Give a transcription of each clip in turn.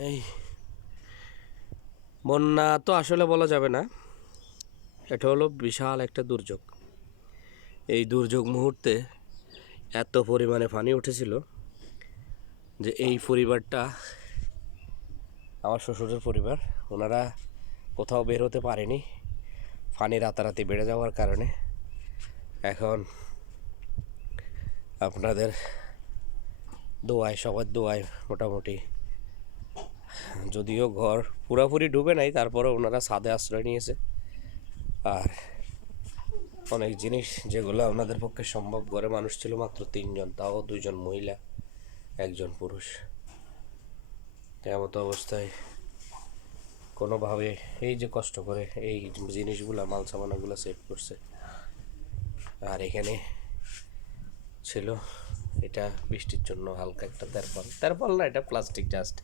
এই, বন্যা তো আসলে বলা যাবে না। এটা হলো বিশাল একটা দুর্যোগ। এই দুর্যোগ মুহূর্তে এত পরিমাণে পানি উঠেছিল যে এই পরিবারটা, আমার শ্বশুরের পরিবার, ওনারা কোথাও বের হতে পারেনি। পানি রাতারাতি বেড়ে যাওয়ার কারণে। এখন আপনাদের দোয়ায়, সবার দোয়ায় মোটামুটি যদিও ঘর পুরাপুরি ডুবে নাই তারপরে ওনারা ছাদে আশ্রয় নিয়েছে। আর অনেক জিনিস যেগুলো ওনাদের পক্ষে সম্ভব, ঘরে মানুষ ছিল মাত্র তিনজন, তাও দুইজন মহিলা, একজন পুরুষ। তেমত অবস্থায় কোনোভাবে এই যে কষ্ট করে এই জিনিসগুলো মাল সামানাগুলো সেভ করছে। আর এখানে ছিল এটা বৃষ্টির জন্য হালকা একটা তেরপল তেরপল না, এটা প্লাস্টিক জাস্ট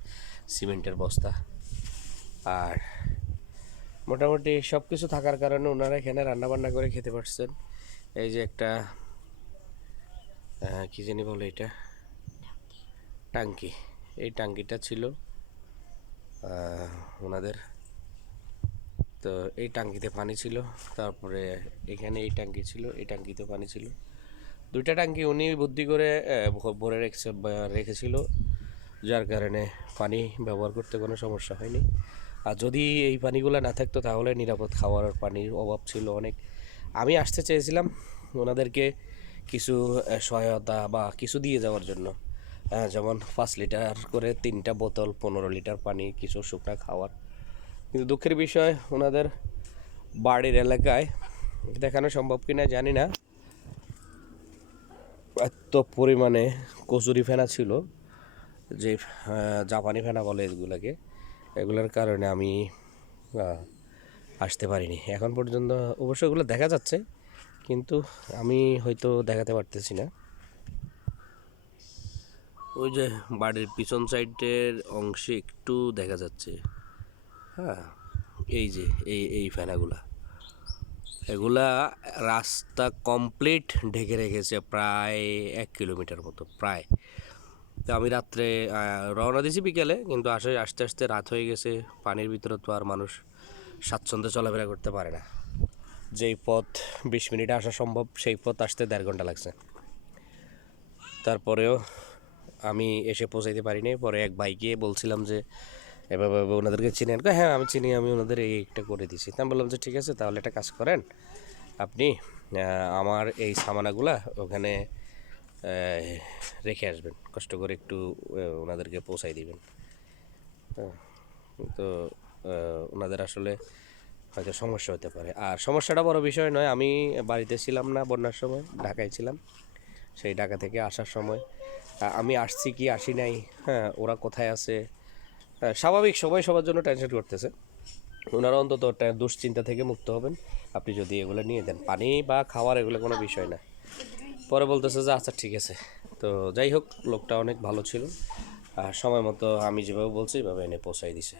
সিমেন্টের বস্তা। আর মোটামুটি সব কিছু থাকার কারণে ওনারা এখানে রান্নাবান্না করে খেতে পারছেন। এই যে একটা কি জানি বলে এটা? টাঙ্কি। এই টাঙ্কিটা ছিল ওনাদের তো এই টাঙ্কিতে পানি ছিল, তারপরে এখানে এই টাঙ্কি ছিল, এই টাঙ্কিতে পানি ছিল। দুইটা ট্যাঙ্কি উনি বুদ্ধি করে ভরে রেখেছে রেখেছিল, যার কারণে পানি ব্যবহার করতে কোনো সমস্যা হয়নি। আর যদি এই পানিগুলো না থাকতো, তাহলে নিরাপদ খাওয়ার পানির অভাব ছিল অনেক। আমি আসতে চেয়েছিলাম ওনাদেরকে কিছু সহায়তা বা কিছু দিয়ে যাওয়ার জন্য। যেমন পাঁচ লিটার করে তিনটা বোতল, পনেরো লিটার পানি, কিছু শুকনা খাওয়ার। কিন্তু দুঃখের বিষয়, ওনাদের বাড়ির এলাকায় দেখানো সম্ভব কিনা জানি না। এত পরিমাণে কচুরি ফেনা ছিল যে জাপানি ফেনা বলে এগুলোকে। এগুলোর কারণে আমি আসতে পারিনি। এখন পর্যন্ত অবশ্য এগুলো দেখা যাচ্ছে, কিন্তু আমি হয়তো দেখাতে পারতেছি না। ওই যে বাড়ির পিছন সাইডের অংশে একটু দেখা যাচ্ছে। হ্যাঁ এই যে, এই এই ফেনাগুলা। এগুলা রাস্তা কমপ্লিট ঢেকে রেখেছে প্রায় এক কিলোমিটার মতো, প্রায়। তো আমি রাত্রে রওনা দিয়েছি বিকেলে, কিন্তু আসে, আস্তে আস্তে রাত হয়ে গেছে, পানির ভিতরে তো আর মানুষ স্বাচ্ছন্দ্যে চলাফেরা করতে পারে না। যেই পথ বিশ মিনিটে আসা সম্ভব, সেই পথ আসতে দেড় ঘণ্টা লাগছে। তারপরেও আমি এসে পৌঁছাইতে পারিনি, পরে এক ভাইকে বলছিলাম যে এভাবে ওনাদেরকে চিনেন কয়, হ্যাঁ আমি চিনি আমি ওনাদের এই একটা করে দিছি। তা আমি বললাম যে ঠিক আছে তাহলে একটা কাজ করেন আপনি আমার এই সামানাগুলা ওখানে রেখে আসবেন কষ্ট করে একটু ওনাদেরকে পৌঁছাই দিবেন। তো ওনাদের আসলে হয়তো সমস্যা হতে পারে। আর সমস্যাটা বড় বিষয় নয় আমি বাড়িতে ছিলাম না বন্যার সময় ঢাকায় ছিলাম। সেই ঢাকা থেকে আসার সময় আমি আসছি কি আসি নাই হ্যাঁ ওরা কোথায় আছে স্বাভাবিক সবাই সবার জন্য টেনশন করতেছে। ওনারা অন্তত দুশ্চিন্তা থেকে মুক্ত হবেন। আপনি যদি এগুলো নিয়ে দেন, পানি বা খাওয়ার এগুলো কোনো বিষয় না। পরে বলতেছে যে আচ্ছা ঠিক আছে। তো যাই হোক, লোকটা অনেক ভালো ছিল। আর সময় মতো আমি যেভাবে বলছি, এভাবে এনে পৌঁছাই দিছে।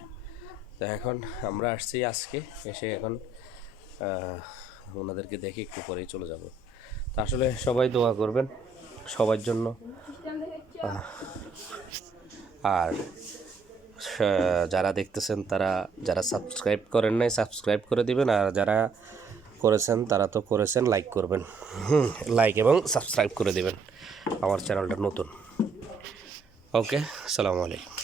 তো এখন আমরা আসছি আজকে, এসে এখন ওনাদেরকে দেখে একটু পরেই চলে যাব। তো আসলে সবাই দোয়া করবেন, সবার জন্য। আর যারা দেখতেছেন তারা, যারা সাবস্ক্রাইব করেন নাই সাবস্ক্রাইব করে দিবেন। আর যারা করেছেন, তারা তো করেছেন লাইক করবেন। লাইক এবং সাবস্ক্রাইব করে দিবেন। আমার চ্যানেলটা নতুন। ওকে আসসালামু আলাইকুম।